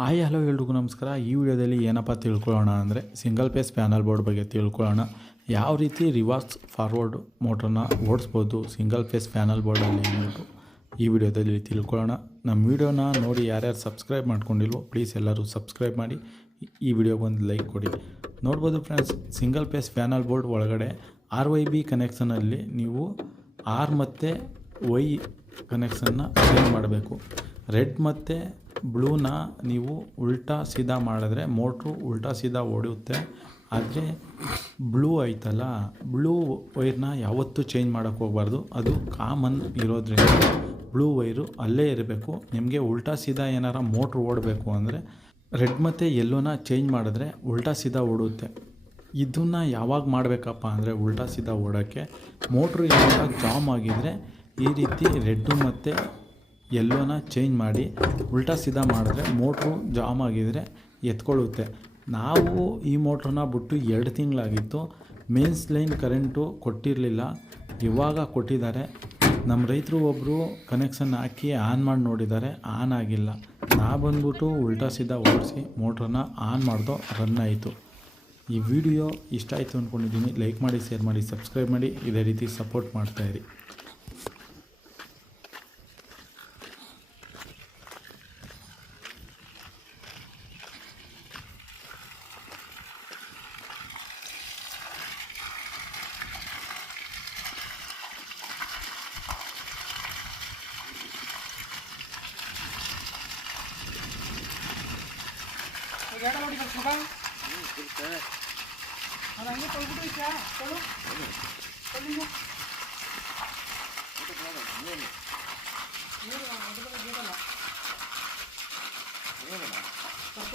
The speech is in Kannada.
ಹಾಯ್ ಹಲೋ ಎಲ್ರಿಗೂ ನಮಸ್ಕಾರ. ಈ ವಿಡಿಯೋದಲ್ಲಿ ಏನಪ್ಪ ತಿಳ್ಕೊಳ್ಳೋಣ ಅಂದರೆ ಸಿಂಗಲ್ ಫೇಸ್ ಪ್ಯಾನಲ್ ಬೋರ್ಡ್ ಬಗ್ಗೆ ತಿಳ್ಕೊಳ್ಳೋಣ. ಯಾವ ರೀತಿ ರಿವರ್ಸ್ ಫಾರ್ವರ್ಡ್ ಮೋಟ್ರನ್ನ ಓಡಿಸ್ಬೋದು ಸಿಂಗಲ್ ಫೇಸ್ ಪ್ಯಾನಲ್ ಬೋರ್ಡಲ್ಲಿ ಅಂದ್ಬಿಟ್ಟು ಈ ವಿಡಿಯೋದಲ್ಲಿ ತಿಳ್ಕೊಳ್ಳೋಣ. ನಮ್ಮ ವಿಡಿಯೋನ ನೋಡಿ ಯಾರ್ಯಾರು ಸಬ್ಸ್ಕ್ರೈಬ್ ಮಾಡ್ಕೊಂಡಿಲ್ವೋ ಪ್ಲೀಸ್ ಎಲ್ಲರೂ ಸಬ್ಸ್ಕ್ರೈಬ್ ಮಾಡಿ, ಈ ವಿಡಿಯೋಗೆ ಒಂದು ಲೈಕ್ ಕೊಡಿ. ನೋಡ್ಬೋದು friends, single phase panel board ಒಳಗಡೆ RYB ಕನೆಕ್ಷನಲ್ಲಿ ನೀವು ಆರ್ ಮತ್ತು ವೈ ಕನೆಕ್ಷನ್ನ ಚೇಂಜ್ ಮಾಡಬೇಕು. ರೆಡ್ ಮತ್ತು ಬ್ಲೂನ ನೀವು ಉಲ್ಟಾ ಸೀದಾ ಮಾಡಿದ್ರೆ ಮೋಟ್ರು ಉಲ್ಟಾ ಸೀದಾ ಓಡುತ್ತೆ. ಆದರೆ ಬ್ಲೂ ಐತಲ್ಲ, ಬ್ಲೂ ವೈರ್ನ ಯಾವತ್ತೂ ಚೇಂಜ್ ಮಾಡೋಕ್ಕೆ ಹೋಗಬಾರ್ದು. ಅದು ಕಾಮನ್ ಇರೋದ್ರಿಂದ ಬ್ಲೂ ವೈರು ಅಲ್ಲೇ ಇರಬೇಕು. ನಿಮಗೆ ಉಲ್ಟಾ ಸೀದಾ ಏನಾರ ಮೋಟ್ರು ಓಡಬೇಕು ಅಂದರೆ ರೆಡ್ ಮತ್ತು ಯೆಲ್ಲೋನ ಚೇಂಜ್ ಮಾಡಿದ್ರೆ ಉಲ್ಟಾ ಸೀದಾ ಓಡುತ್ತೆ. ಇದನ್ನು ಯಾವಾಗ ಮಾಡಬೇಕಪ್ಪ ಅಂದರೆ ಉಲ್ಟಾ ಸೀದಾ ಓಡೋಕ್ಕೆ ಮೋಟ್ರು ಏನಾರ ಜಾಮ್ ಆಗಿದ್ದರೆ ಈ ರೀತಿ ರೆಡ್ಡು ಮತ್ತು ಯೆಲ್ಲೋನ ಚೇಂಜ್ ಮಾಡಿ ಉಲ್ಟಾ ಸೀದಾ ಮಾಡಿದ್ರೆ ಮೋಟ್ರು ಜಾಮ್ ಆಗಿದರೆ ಎತ್ಕೊಳ್ಳುತ್ತೆ. ನಾವು ಈ ಮೋಟ್ರನ್ನ ಬಿಟ್ಟು 2 ತಿಂಗಳಾಗಿತ್ತು. ಮೇನ್ಸ್ ಲೈನ್ ಕರೆಂಟು ಕೊಟ್ಟಿರಲಿಲ್ಲ, ಇವಾಗ ಕೊಟ್ಟಿದ್ದಾರೆ. ನಮ್ಮ ರೈತರು ಒಬ್ಬರು ಕನೆಕ್ಷನ್ ಹಾಕಿ ಆನ್ ಮಾಡಿ ನೋಡಿದ್ದಾರೆ, ಆನ್ ಆಗಿಲ್ಲ. ನಾ ಬಂದ್ಬಿಟ್ಟು ಉಲ್ಟಾ ಸೀದಾ ಓಡಿಸಿ ಮೋಟ್ರನ್ನ ಆನ್ ಮಾಡ್ದೋ ರನ್ ಆಯಿತು. ಈ ವಿಡಿಯೋ ಇಷ್ಟ ಆಯಿತು ಅಂದ್ಕೊಂಡಿದ್ದೀನಿ. ಲೈಕ್ ಮಾಡಿ, ಶೇರ್ ಮಾಡಿ, ಸಬ್ಸ್ಕ್ರೈಬ್ ಮಾಡಿ. ಇದೇ ರೀತಿ ಸಪೋರ್ಟ್ ಮಾಡ್ತಾಯಿರಿ. ಬೇಡ ನೋಡಿ ಸ್ವಲ್ಪ ಅದು ಹಂಗೆ ತೊಳ್ಬಿಟ್ಟು ಐತಾ ತೊಳು ತೊಳಿಗೆ ನೀರು ಅದ್ರ ಬಗ್ಗೆ ಬೇಡಲ್ಲ ಸ್ವಲ್ಪ